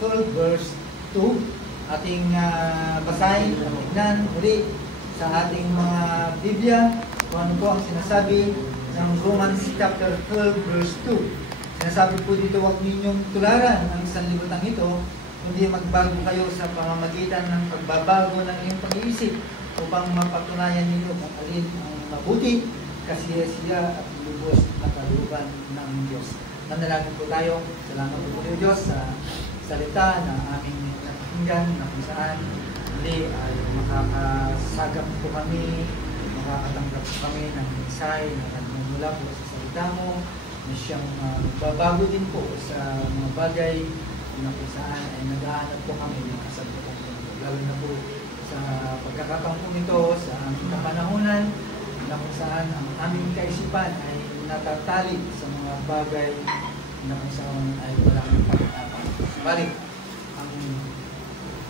12 verse 2. Ating basahin, tignan uli sa ating mga Biblia kung ano po ang sinasabi ng Romans chapter 12 verse 2. Sinasabi po dito, huwag ninyong tularan ang sanlibutan ito, kundi magbago kayo sa pamamagitan ng pagbabago ng iyong pag-iisip upang mapatunayan ninyo kung alin ang mabuti, kasiya-siya at lubos na kalooban ng Diyos. Manalangin po tayo. Salamat po po Diyos sa salita na aming nakikinggan na kung saan muli ay makakasagap po kami, makakatanggap po kami ng mensahe na nagmumula po sa salita mo na siyang babago din po sa mga bagay na kung saan ay nag-aanap po kami ng kasagutan po. Lalo na po sa pagkakataon po nito sa aming kapanahunan na kung saan ang aming kaisipan ay natatali sa mga bagay na kung saan ay walang pagkakataon. Balik, ang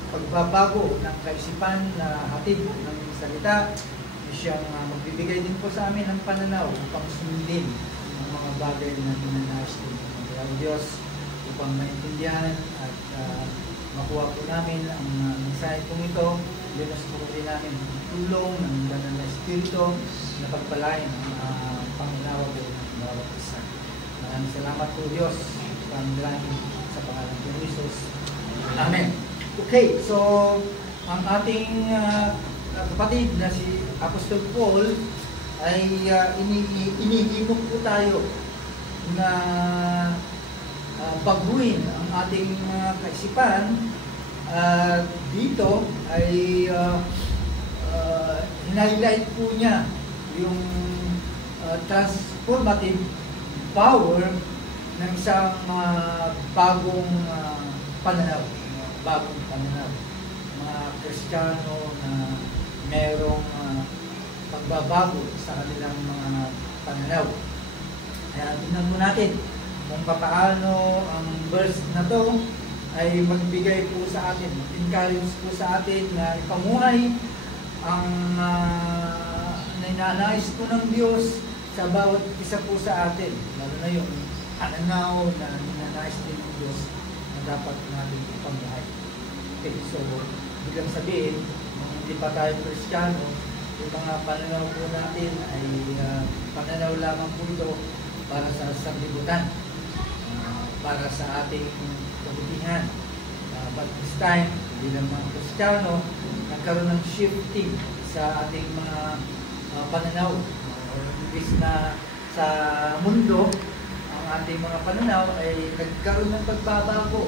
pagbabago ng kaisipan na hatid ng salita ay siyang magbibigay din po sa amin ng pananaw upang sundin ang mga bagay na ninanais din ng Diyos upang maintindihan at makuha po namin ang mensahe pong ito. Dinos po rin namin ang tulong ng Banal na Espiritu na pagpalain ang pangunawa po ng bawat isa. Maraming salamat po Diyos. Maraming sa pangalan ng Jesus. Amen. Okay, so ang ating kapatid na si Apostol Paul ay inihimok po tayo na baguhin ang ating kaisipan. Dito ay hinighlight po niya yung transformative power ng isang bagong pananaw. Mga Kristiyano na merong pagbabago sa kanilang mga pananaw. Kaya tingnan mo natin kung paano ang verse na to ay magbigay po sa atin, encourage po sa atin na ipamuhay ang ninanais po ng Diyos sa bawat isa po sa atin. Lalo na yung pananaw na ninanais din ng Diyos na dapat natin ipamuhay. Okay, so biglang sabihin, kung hindi pa tayo Kristiyano, yung mga pananaw po natin ay pananaw lamang po ito para sa sanlibutan, para sa ating kabutihan. But this time, bilang mga Kristiyano, nagkaroon ng shifting sa ating mga pananaw. Imbis na sa mundo, ang ating mga pananaw ay nagkaroon ng pagbabago.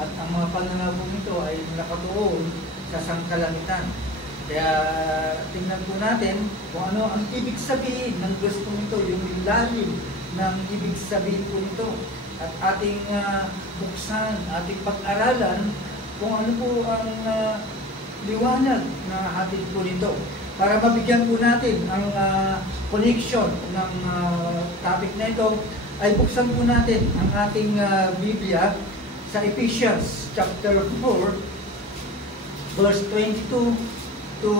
At ang mga pananaw po nito ay nakatuon sa sangkalamitan. Kaya tingnan po natin kung ano ang ibig sabihin ng gusto nito, yung ilalim ng ibig sabihin po nito. At ating buksan, ating pag-aralan kung ano po ang liwanag na hatid po nito. Para mabigyan po natin ang connection ng topic na ito, ay buksan po natin ang ating Biblia sa Ephesians chapter 4, verse 22 to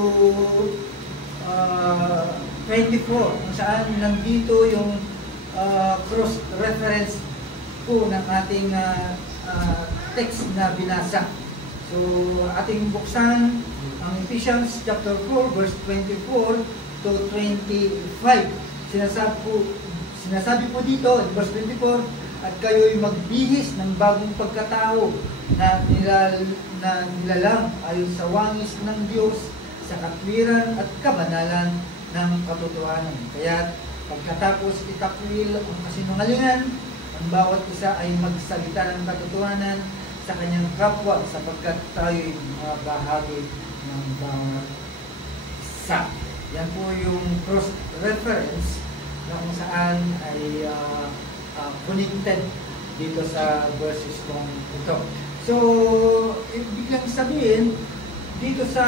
24, kung saan nandito yung cross-reference po ng ating text na binasa. So, ating buksan ang Ephesians chapter 4, verse 24 to 25. Sinasabi po dito, in verse 24, at kayo'y magbihis ng bagong pagkatao na nilalang ayon sa wangis ng Diyos sa katwiran at kabanalan ng katotohanan. Kaya pagkatapos itakwil ang kasinungalingan, ang bawat isa ay magsalita ng katotohanan sa kanyang kapwa sapagkat tayo'y mga bahagi ng bawat isa. Yan po yung cross-reference na kung saan ay connected dito sa verses kong ito. So, biglang sabihin, dito sa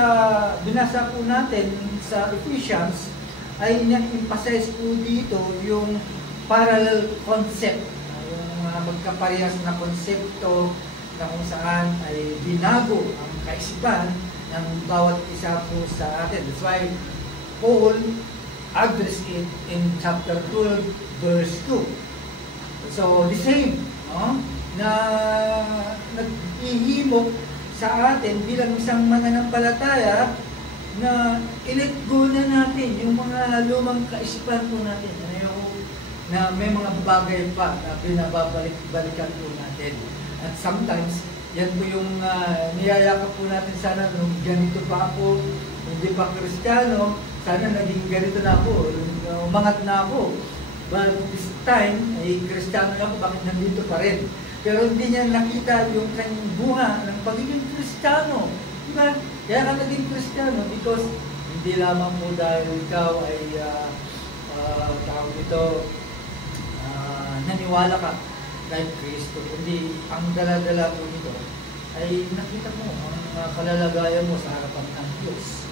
binasa po natin sa Ephesians, ay na-emphasize po dito yung parallel concept, yung magkaparehas na konsepto na kung saan ay binago ang kaisipan ng bawat isa po sa atin. That's why Paul addressed it in chapter 12, verse 2. So, the same, no? na nag-ihimok sa atin bilang isang mananampalataya na i-let go na natin yung mga lumang kaisipan po natin. Na may mga bagay pa na binabalik-balikan po natin. At sometimes, yan po yung niyayakap po natin sana nung ganito pa ako, hindi pa Kristiyano, sana naging ganito na ako, umangat na ako. But this time, ay Kristiyano ako, bakit nandito pa rin? Pero hindi niya nakita yung kanyang bunga ng pagiging Kristiyano. Diba? Kaya ka naging Kristiyano because hindi lamang mo dahil ikaw ay tawag ito, naniwala ka kay Kristo, kundi ang dala-dala mo nito ay nakita mo ang kalalagayan mo sa harapan ng Diyos.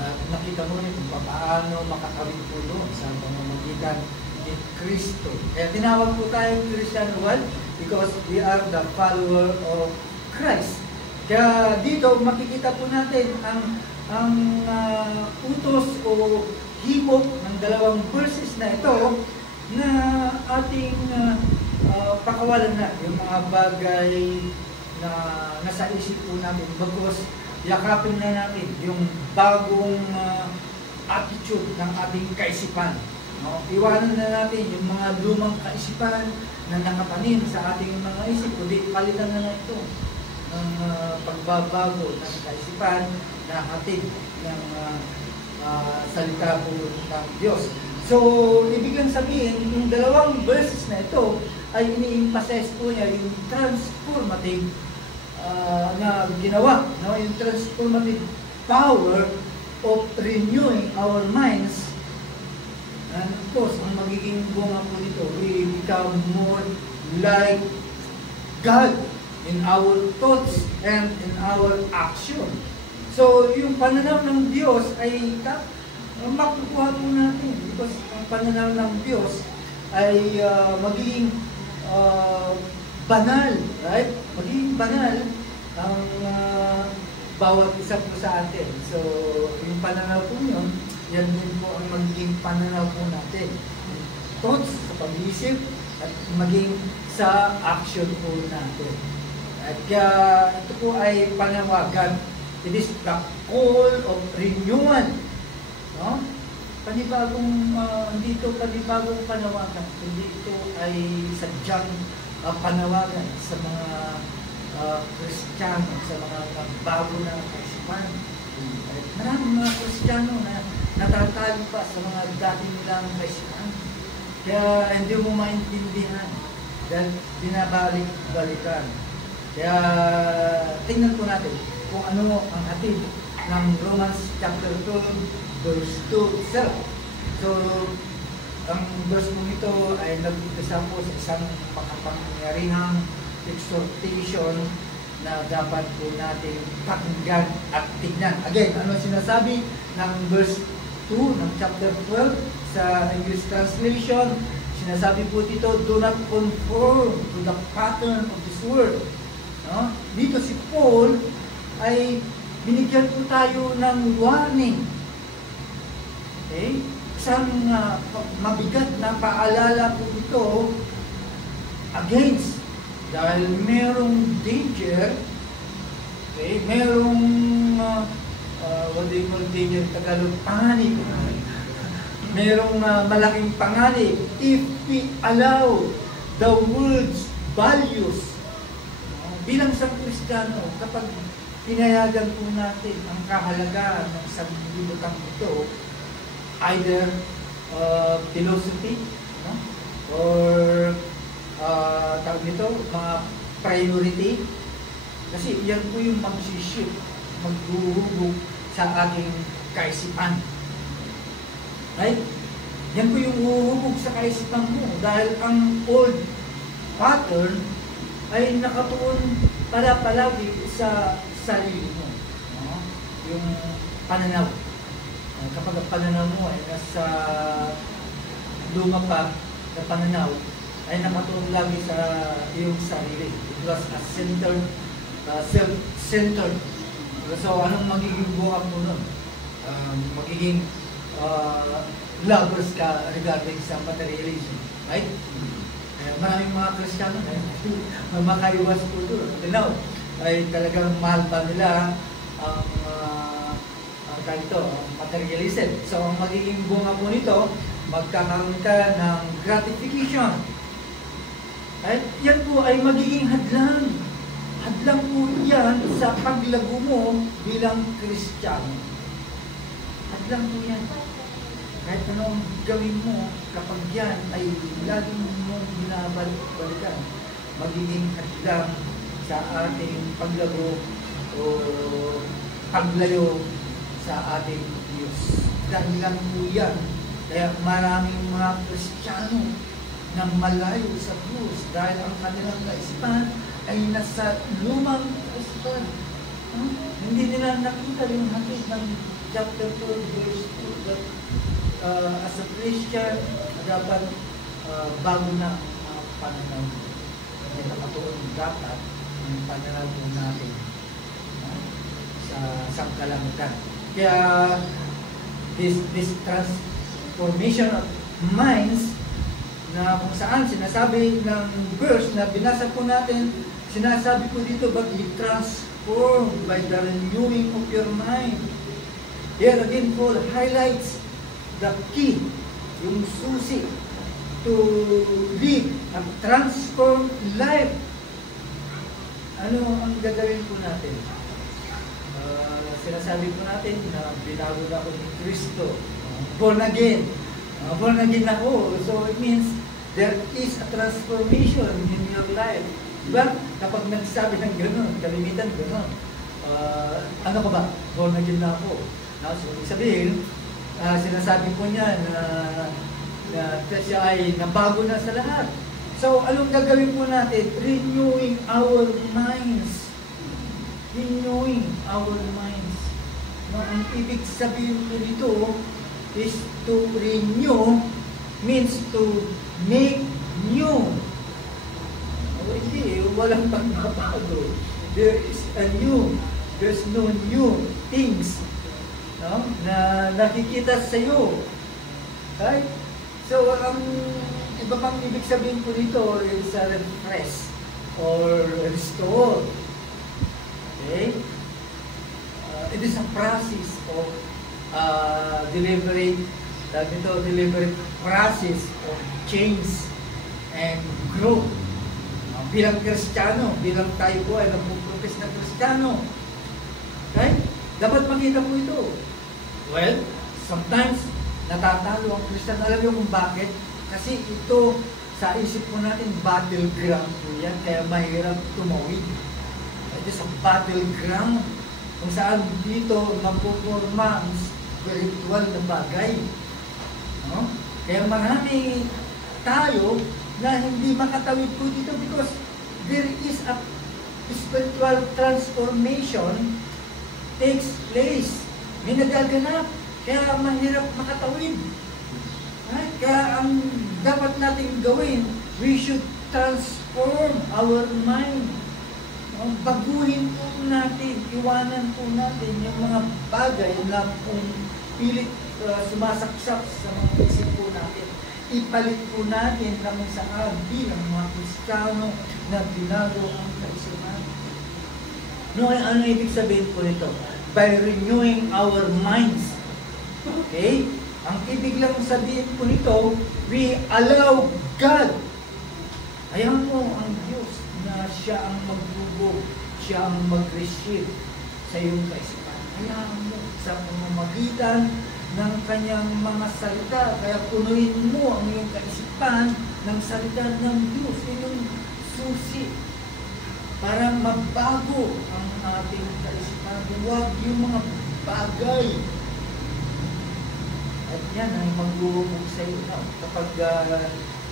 At nakita mo rin kung paano makakawin po doon sa pamamagitan ni Kristo. Kaya tinawag po tayo Christian. Why? Because we are the follower of Christ. Kaya dito makikita po natin ang utos o himok ng dalawang verses na ito na ating pakawalan na yung mga bagay na nasa isip po natin. Bagos yakapin na natin yung bagong attitude ng ating kaisipan. No? Iwanan na natin yung mga lumang kaisipan na nakapanin sa ating mga isip, kundi palitan na ito ng pagbabago ng kaisipan na hatid ng salita po ng Diyos. So, ibig sabihin, yung dalawang verses na ito ay ini-emphasize po niya yung transformative na ginawa, no? Yung transformative power of renewing our minds. And of course, ang magiging bunga po dito, we become more like God in our thoughts and in our action. So, yung pananaw ng Diyos ay makukuha po natin because ang pananaw ng Diyos ay magiging banal, right? Magiging banal ang bawat isa po sa atin. So, yung pananaw po yun, yan din po ang magiging pananaw po natin. Thoughts sa pag-iisip at maging sa action po natin. At ito po ay panawagan. It is the call of renewal. No? Panibagong, hindi ito panibagong panawagan, hindi ito ay sadyang panawagan sa mga Kristiyano, sa mga bago na kaisipan. Maraming mga Kristiyano na natatalo pa sa mga dati nilang kaisipan. Kaya hindi mo maintindihan dahil binabalik-balikan. Kaya tingnan po natin kung ano ang hatid ng Romans chapter 2 verse 2 itself. So, ang verse po ito ay nag-umpisa po sa isang pangpangyarihang exhortation na dapat po natin pakinggan at tignan. Again, ano sinasabi ng verse 2 ng chapter 12 sa English translation? Sinasabi po dito, do not conform to the pattern of this world. No? Dito si Paul ay binigyan po tayo ng warning. Okay? Isang mabigat na paalala po ito against, dahil merong danger, okay? Merong what do you call danger? Tagalog, panganib. Merong malaking panganib if we allow the world's values. Bilang isang Kristiyano, kapag pinayagan po natin ang kahalagahan ng sanlibutan ito, either philosophy, no? Or tawag nito, mga priority, kasi yan po yung mag-shift, maghuhubog sa ating kaisipan. Right? Yan po yung huhubog sa kaisipan mo dahil ang old pattern ay nakatuon palagi sa sarili mo. No? Yung pananaw. Kapag ang pananaw mo ay nasa luma pa na pananaw, ay nakatuon lagi sa iyong sarili. It was a centered, self-centered. So, anong magiging buhay mo nun? Magiging lovers ka regarding sa materialism. Right? Maraming mga Kristiyano na makaiwas po doon. Ay talagang mahal pa nila ang materialism. So, ang magiging bunga po nito, magkakaroon ka ng gratification. At yan po ay magiging hadlang. Hadlang po yan sa paglago mo bilang Kristiyano. Hadlang po yan. Kahit anong gawin mo, kapag yan ay lagi mong binabalik-balikan, magiging hadlang sa ating paglago o paglayo sa ating Diyos. Dahil lang po yan. Kaya maraming mga Kristiyano na malayo sa Diyos dahil ang kanilang kaisipan ay nasa lumang kaisipan. Hindi nila nakita yung hatid ng chapter 2, verse 2 that as a Christian, dapat bago na ang pananaw. Hindi nakatuon dapat ang pananaw natin sa sangkalangitan. Kaya this transformation of minds na kung saan sinasabi ng verse na binasa po natin, sinasabi po dito, but be transformed by the renewing of your mind. Here again, Paul highlights the key, yung susi to live a transformed life. Ano ang gagawin po natin? Sinasabi po natin na binago na ako ni Kristo. Born again. Born again ako. So it means there is a transformation in your life. Diba? Kapag nagsabi ng gano'n, kalimitan gano'n, ano ka ba? Born again na ako. So ibig sabihin, sinasabi po niya na siya ay nabago na sa lahat. So anong gagawin po natin? Renewing our minds. Renewing our minds. Ang ibig sabihin ko dito is to renew means to make new. Hindi, walang pagbabago. There is a new, there's no new things na nakikita sa iyo. Right? So, ang iba pang ibig sabihin ko dito is refresh or restore. Okay? It is a process of deliberate process of change and growth. Bilang Kristiyano, bilang tayo po ay nagpupropes na Kristiyano. Okay? Dapat makita po ito. Well, sometimes natatalo ang Kristiyano. Alam niyo kung bakit? Kasi ito, sa isip po natin, battleground po yan. Kaya mahirap tumawid. It is a battleground kung saan dito mapupurma ang spiritual na bagay. No? Kaya marami tayo na hindi makatawid po dito because there is a spiritual transformation takes place. May nagaganap. Kaya mahirap makatawid. Kaya ang dapat natin gawin, we should transform our mind. Baguhin po natin, iwanan po natin yung mga bagay na kung pilit sumasaksak sa mga isip po natin. Ipalit po natin na kung saan bilang mga Kristiyano na binago ang kaisipan. Ano ibig sabihin po nito? By renewing our minds. Okay? Ang ibig lang sabihin po nito, we allow God. Ayan po ang Diyos na siya ang magbubo, siya ang mag-receive sa iyong kaisipan. Hayaan mo sa pamamagitan ng kanyang mga salita. Kaya punuin mo ang iyong kaisipan ng salita ng Diyos. Iyong susi para mabago ang ating kaisipan. Huwag yung mga bagay. At yan ang magbuhubog sa iyo kapag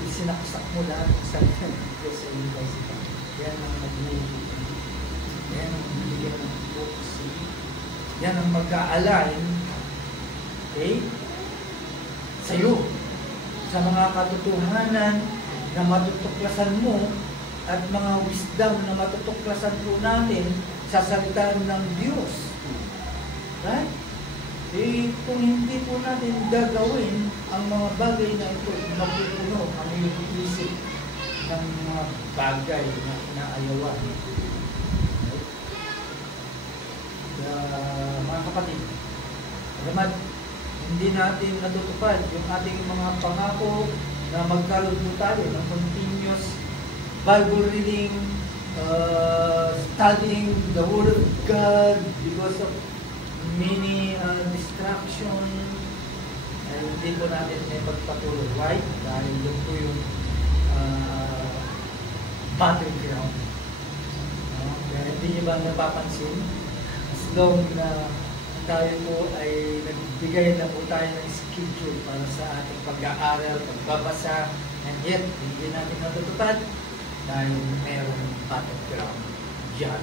isinaksak mo lahat ang salita ng Diyos sa iyong kaisipan. Yan ang mag-ibig. Yan ang bibigyan ng focus. Yan ang mag-a-align, okay, sa iyo, sa mga katotohanan na matutuklasan mo at mga wisdom na matutuklasan po natin sa salita ng Diyos. Right? Kung hindi po natin gagawin ang mga bagay na ito, mapupuno ang iyong isip ng mga bagay na inaayawan. Mga kapatid, alamat, hindi natin natutupad yung ating mga pangako na magkaroon po tayo ng continuous Bible reading, studying the Word of God because of many distractions. Hindi po natin may pagpatuloy. Why? Dahil yun po yung battleground. Kaya hindi nyo ba napapansin? As long na tayo po ay nagbigay na po tayo ng schedule para sa ating pag-aaral, pagbabasa, and yet hindi natin natutupad dahil mayroong battleground dyan.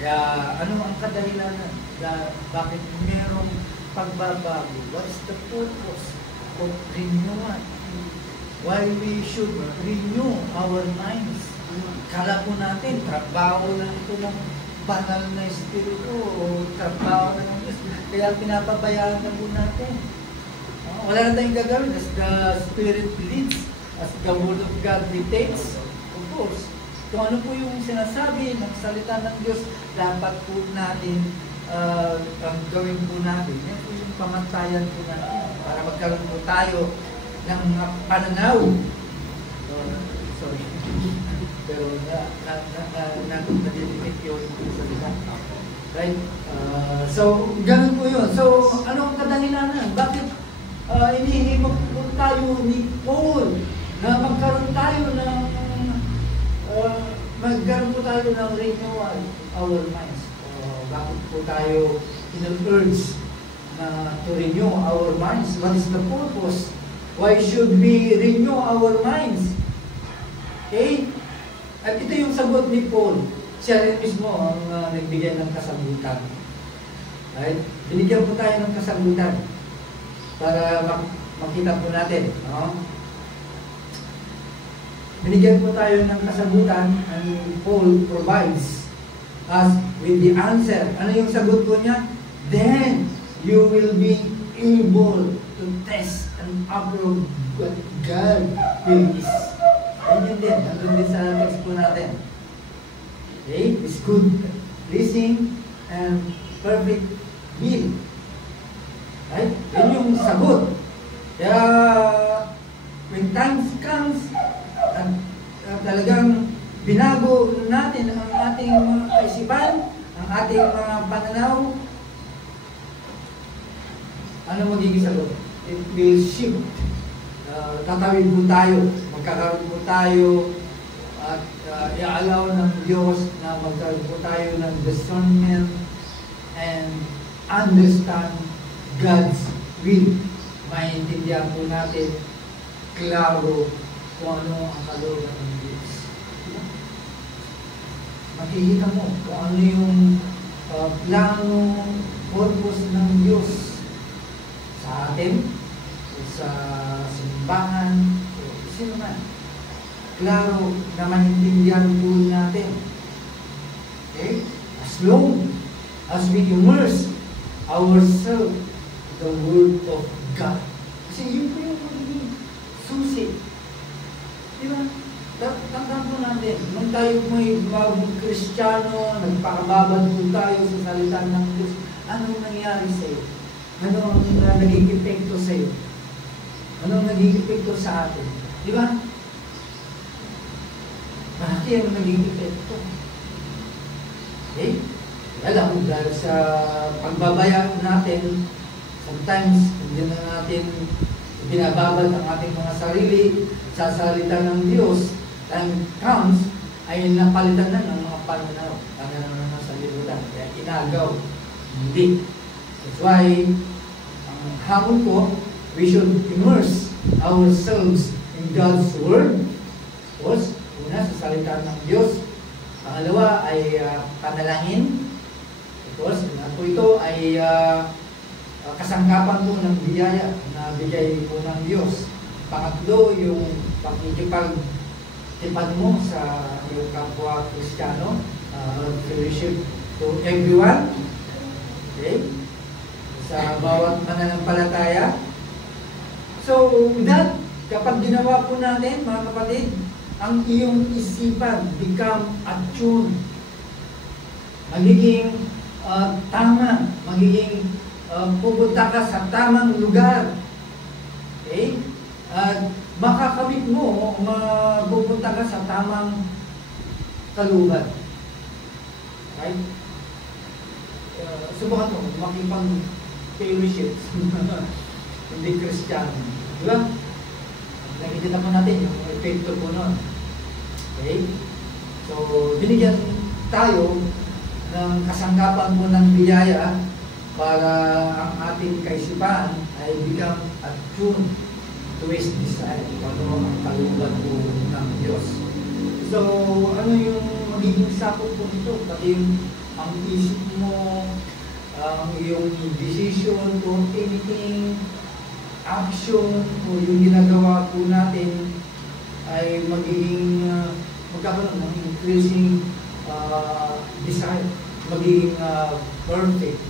Kaya ano ang kadahilanan na bakit mayroong pagbabago? What is the purpose of renewal? Why we should renew our minds? Kala po natin, trabaho lang ito ng banal na espiritu o trabaho na ng Diyos. Kaya pinapabayaan na po natin. Wala na tayong gagawin as the Spirit leads, as the Word of God dictates. Of course, kung ano po yung sinasabi ng salita ng Diyos, dapat po natin ang gawin po natin. Yan po yung pamantayan po natin para magkaroon po tayo ng pananaw. Sorry. Pero nadidikit yun sa salita. Right? So, ganun po yun. So, ano ang kadahilanan? Bakit inihimok po tayo ni Paul na magkaroon tayo ng renewal our minds? Bakit po tayo in-urge na to renew our minds? What is the purpose? Why should we renew our minds? Okay? At ito yung sagot ni Paul. Siya rin mismo ang nagbigay ng kasagutan. Right? Binigyan po tayo ng kasagutan para makita po natin. No? Binigyan po tayo ng kasagutan and Paul provides us with the answer. Ano yung sagot po niya? Then you will be able to test and approve what God will is. Ganyan din. Nandun din sa text po natin. Okay? It's good, pleasing, and perfect will. Right? Yan yung sagot. Kaya, when times comes, talagang binago natin ang ating mga kaisipan, ang ating mga pananaw, ano magiging sagot? It will shift. Tatawid po tayo, magkakaroon po tayo, at i-allow ng Diyos na magkaroon po tayo ng discernment and understand God's will. Maintindihan po natin klaro kung ano ang kalooban ng Diyos. Makikita mo kung ano yung plano, purpose ng Diyos sa atin, sa simbahan, o sino man. Klaro na maintindihan po natin. Okay? As long as we immerse ourselves in the Word of God. Kasi yun po yung magiging susi. Diba? Tandaan po natin, nung tayo may bagong Kristiyano, nagpakababad po tayo sa salita ng Diyos, anong nangyari sa iyo? Ano ang naging epekto sa iyo? Ano ang naging epekto sa atin? Di ba? Bakit ang naging epekto? Okay? Alam, dahil sa pagbabaya natin, sometimes hindi na natin binababad ang ating mga sarili sa salita ng Diyos. Time comes, ay napalitan na ng mga pananaw. Kaya naman sa libutan. Kaya inagaw. Hindi. That's why, ang hamon ko, we should immerse ourselves in God's Word. Tapos, una, sa salita ng Diyos. Pangalawa ay panalangin. Tapos, po ito ay kasangkapan po ng biyaya na bigay po ng Diyos. Pangatlo, yung pakikipag-tipan mo sa iyong kapwa Kristiyano, fellowship to everyone. Okay? Sa bawat mananampalataya. So, with that, kapag ginawa po natin, mga kapatid, ang iyong isipan become attuned. Magiging tama, magiging pupunta ka sa tamang lugar. Okay? At makakamit mo, mapupunta ka sa tamang kalooban. Right? Subukan mo, makipag-fellowship. Hindi Kristiyano. Di ba? Nakikita po natin yung epekto po nun. Okay? So, binigyan tayo ng kasangkapan po ng biyaya para ang ating kaisipan ay become attuned to His desire. Ano ang kalooban po ng Diyos. So, ano yung magiging sakop po nito? Pati ang isip mo, ang iyong decision for anything, action, o yung ginagawa po natin ay magiging magkakaroon ng increasing desire, magiging perfect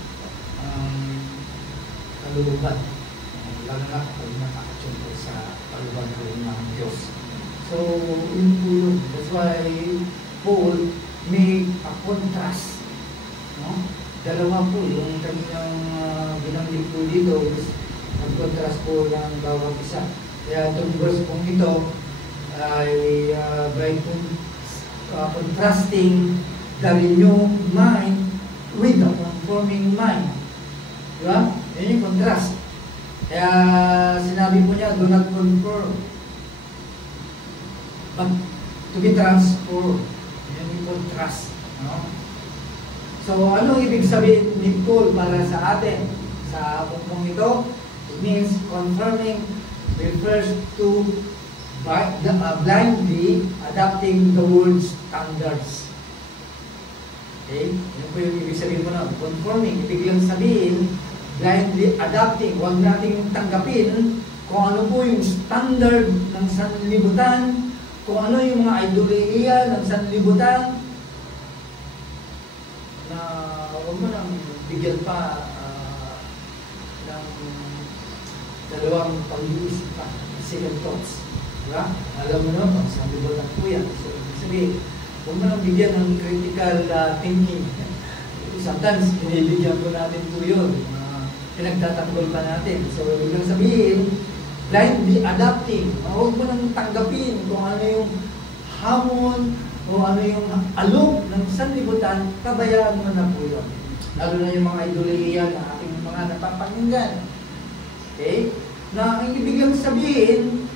kalooban. Lalo na kapag naka-action po sa kalooban po ng Diyos. So, yun po yun. That's why Paul make a contrast. No? Dalawa po yung kanyang binanggit po dito is nag-contrast po ng bawat isa. Kaya itong verse pong ito ay by contrasting the renewed mind with the conforming mind. Diba? Yan yung contrast. Kaya sinabi po niya, do not conform, but to be transformed. Yan yung contrast. No? So, anong ibig sabihin ni Paul para sa atin? Sa pukpong ito, it means confirming refers to blindly adapting the world's standards. Okay? Yan po yung ibig sabihin mo na. Conforming, ibig lang sabihin, blindly adapting. Huwag nating tanggapin kung ano po yung standard ng sanlibutan, kung ano yung mga idoliya ng sanlibutan, na huwag mo nang bigyan pa ng dalawang pag-iisip pa, second thoughts. Diba? Alam mo naman, sabi mo lang po yan. So, sabi, huwag mo nang bigyan ng critical thinking. Sometimes, binibigyan po natin po yun. Pinagtatanggol pa natin. So, ibig sabihin, blindly adapting. Huwag mo nang tanggapin kung ano yung hamon, o ano yung alok ng sanlibutan, kabayaan mo na po yun. Lalo na yung mga idoliya na ating mga napapakinggan. Okay? Na ang ibig sabihin,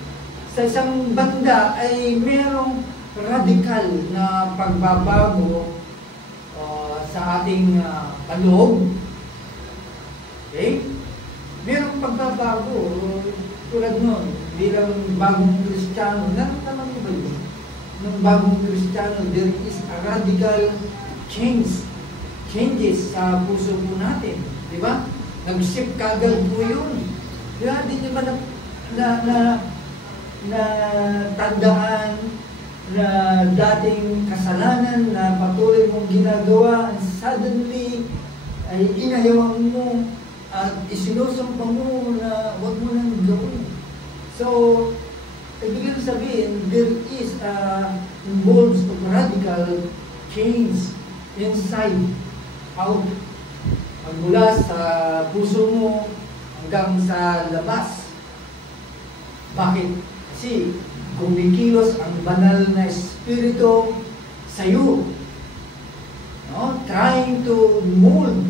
sa isang banda ay merong radikal na pagbabago sa ating kaloob. Okay? Merong pagbabago. Tulad nun, bilang bagong Kristiyano, naramdaman mo ba yun? Nung bagong Kristiyano, there is a radical changes sa puso po natin. Di ba? Nag-shift kagad po yun. Di ba? Di ba na tandaan na dating kasalanan na patuloy mong ginagawa, and suddenly ay inayawang mo at isinusumpa mo na huwag mo nang gawin. So, ibig sabihin, there is involves of radical change inside, out. Magmula sa puso mo hanggang sa labas. Bakit? Kasi kumikilos ang banal na espiritu sa iyo. No? Trying to mold.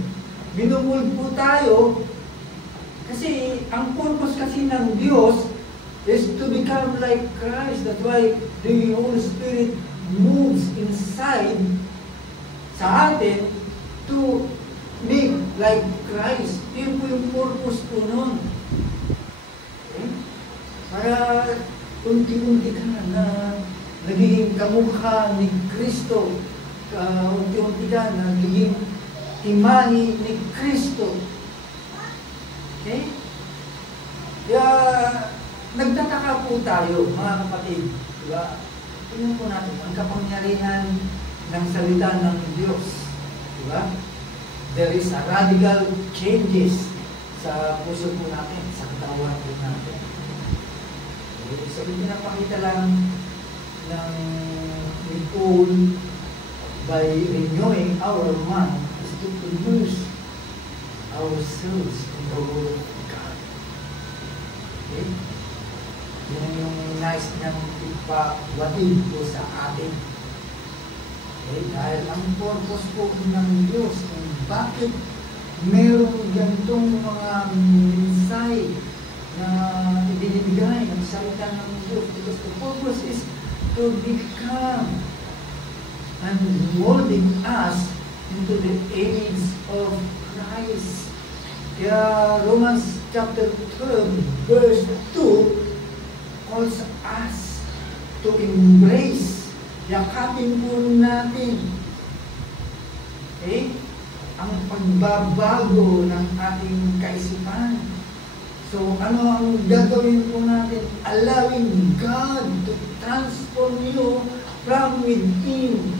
Minumuld po tayo kasi ang purpose kasi ng Diyos is to become like Christ. That's why the Holy Spirit moves inside sa atin to make like Christ. Yun po yung purpose po nun. Okay? Para unti-unti ka na nagiging kamukha ni Kristo. Unti-unti ka nagiging imani ni Kristo. Okay? Kaya nagtataka po tayo, mga kapatid. Diba? Tingnan po natin ang kapangyarihan ng salita ng Diyos. Diba? There is a radical changes sa puso po natin, sa katawan po natin. Okay? So, pinapakita lang ng Nicole by renewing our mind is to produce ourselves in the Word of God. Okay? Yan yung nice niyang ipawatid po sa atin. Okay? Dahil ang purpose po ng Diyos kung bakit merong ganitong mga mensahe na ibinibigay ng salita ng Diyos, because the purpose is to become and molding us into the image of Christ. Kaya Romans chapter 12 verse 2 calls us to embrace, yakapin po natin, ang pagbabago ng ating kaisipan. So, ano ang gagawin po natin? Allowing God to transform you from within.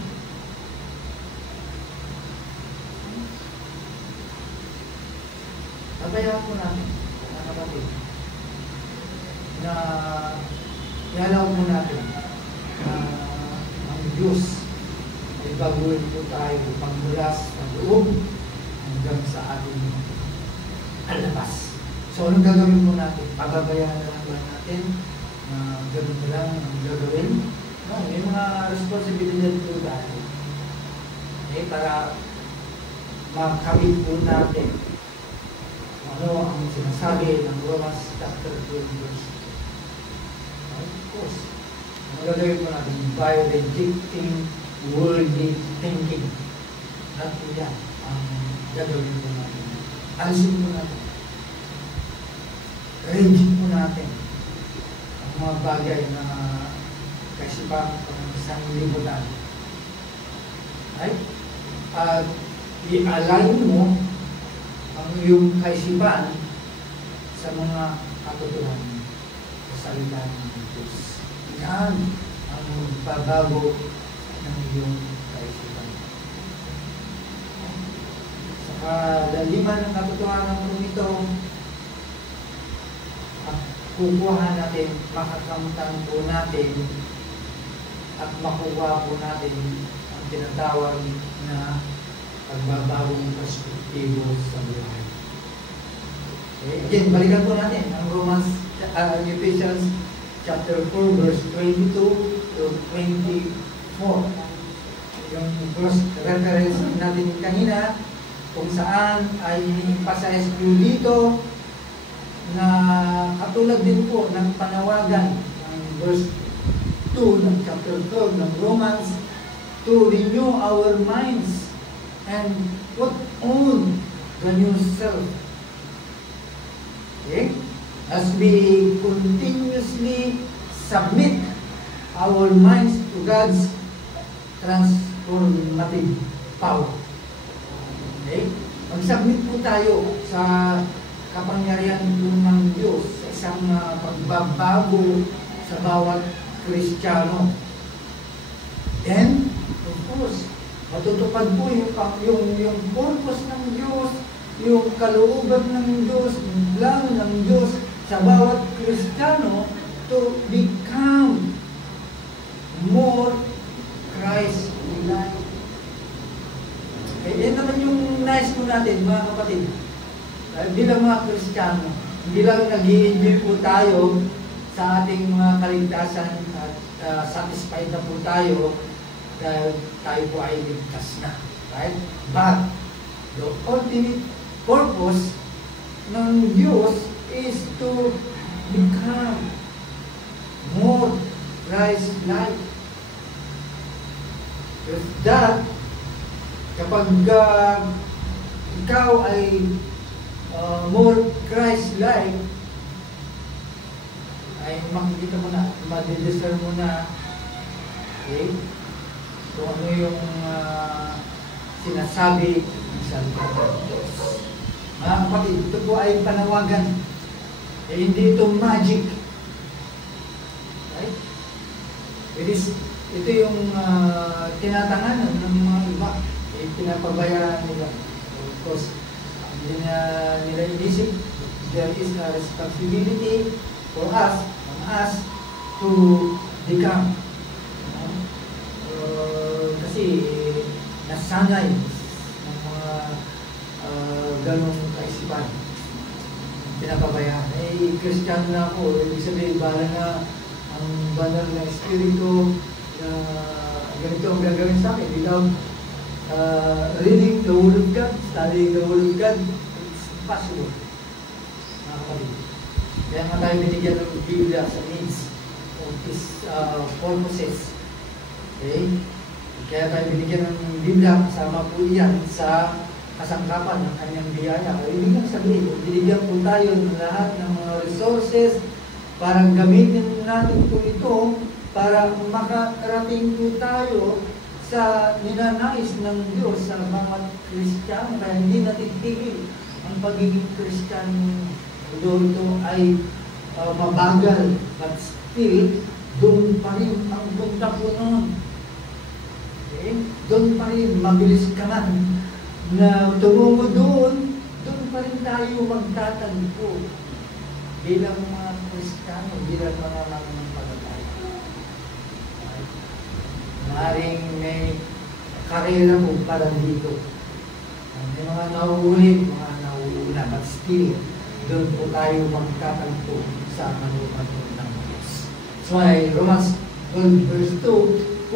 Tabayaan po natin, mga kapatid, na ialaw po natin na ang Diyos ay baguhin po tayo pagmula sa loob hanggang sa ating alabas. So, anong gagawin po natin? Pababayaan na lang ba natin na gano'n lang ang gagawin? No, may mga responsibilidad po tayo. Para makamit po natin ano ang sinasabi ng Romans chapter 12 verse. Of course, ang gagawin po natin by rejecting worldly thinking. At yan ang gagawin po natin. Alisin po natin. Reject po natin ang mga bagay na kaisipan ng isang libutan. Right? At i-align mo ang iyong kaisipan sa mga katotohanan sa salita ng Diyos. Yan ang pagbabago ng iyong kaisipan. Sa kalaliman ng katotohanan ng ito, kukuha natin, makakamtan po natin at makuha po natin ang tinatawag na pagbabagong perspektibo sa buhay. Okay? Again, balikan po natin ang Ephesians chapter 4 verse 22 to 24. Yung first reference natin kanina kung saan ay emphasize po dito na katulad din po ng panawagan ng verse 2 ng chapter 12 ng Romans to renew our minds and put on the new self. Okay? As we continuously submit our minds to God's transformative power. Okay? Mag-submit po tayo sa kapangyarihan po ng Diyos sa isang pagbabago sa bawat Kristiyano. And, of course, matutupad po yung purpose ng Diyos, yung kalooban ng Diyos, yung plano ng Diyos sa bawat Kristiyano to become more Christ-like. Yan naman yung nais po natin, mga kapatid. Bilang mga Kristiyano, hindi lang nag-i-enjoy po tayo sa ating mga kaligtasan at satisfied na po tayo dahil tayo po ay ligtas na. Right? But the ultimate purpose ng Diyos is to become more Christ-like. With that, kapag ikaw ay more Christ-like, ay makikita mo na, madidiscern mo na, okay, kung ano yung sinasabi ng salita ng Diyos. Mga kapatid, ito po ay panawagan. Hindi ito magic. Right? Ito yung tinatanganan ng mga iba. Pinapabayaran nila. Of course, hindi nila inisip, there is a responsibility for us, on us, to become kasi nasanay ng mga ganong kaisipan. Pinapabayaan. Kristiyano na ako. Ibig sabihin, bala na ang banal na espiritu na ganito ang gagawin sa akin. Without reading the Word of God, studying the Word of God, it's impossible. Kaya nga tayo binigyan ng Biblia sa needs of His purposes. Okay? Kaya tayo binigyan ng Biblia, kasama po yan sa kasangkapan ng kanyang biyaya. Ibig sabihin, binigyan po tayo ng lahat ng mga resources para gamitin natin po ito para makarating po tayo sa ninanais ng Diyos sa mga Kristiyano. Kaya hindi natin tigil ang pagiging Kristiyano. Doon ito ay mabagal, but still, doon pa rin ang punta po noon. Okay? Doon pa rin, mabilis ka man na tumungo doon pa rin tayo magtatagpo bilang mga Kristiyano, bilang mga mananampalataya. Okay? Maaaring may karera po para dito. May mga nauulit, mga nauuna, but still, doon po tayo magkatagpo sa kanupan po ng Diyos. That's why Romans 12 verse 2,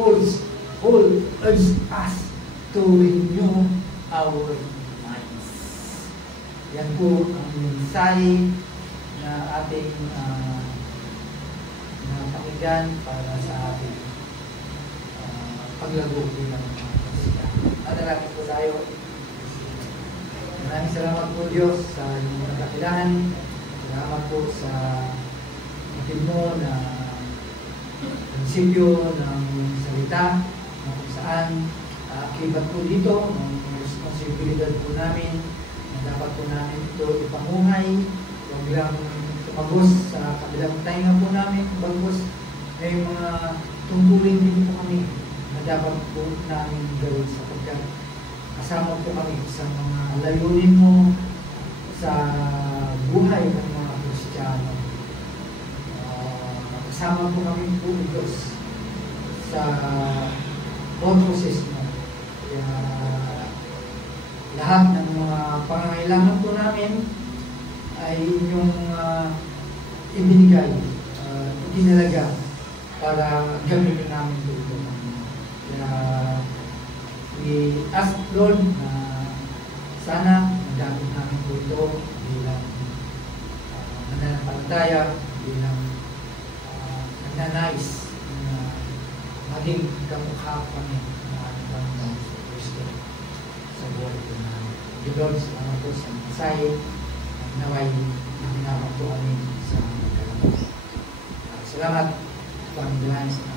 Paul urges us to renew our minds. Yan po ang mensahe na ating napakinggan para sa ating paglago bilang mga Kristiyano. Manalangin po tayo. Maraming salamat po Diyos sa inyong kadakilahan. Salamat po sa atin mo na prinsipyo ng salita na kung saan akibat po dito ng responsibilidad po namin na dapat po namin ito ipamuhay. Huwag lang tumagos sa kabilang tainga po namin. Bagos may mga tungkulin din po kami na dapat po namin gawin sapagkat kasama po kami sa mga layunin mo sa buhay ng mga Kristiyano. Kasama po kami po Diyos sa purposes mo. Kaya lahat ng mga pangangailangan po namin ay inyong ibinigay, itinalaga para gamitin namin po ito. Kaya we ask Lord na sana magamit namin po ito bilang mananampalataya, bilang nagnanais na maging kamukha kami ng ating Panginoon sa Kristo sa buhay po namin. Lord, salamat po sa mensahe at naway na binabak po kami sa magkalaman. Salamat, Panginoon.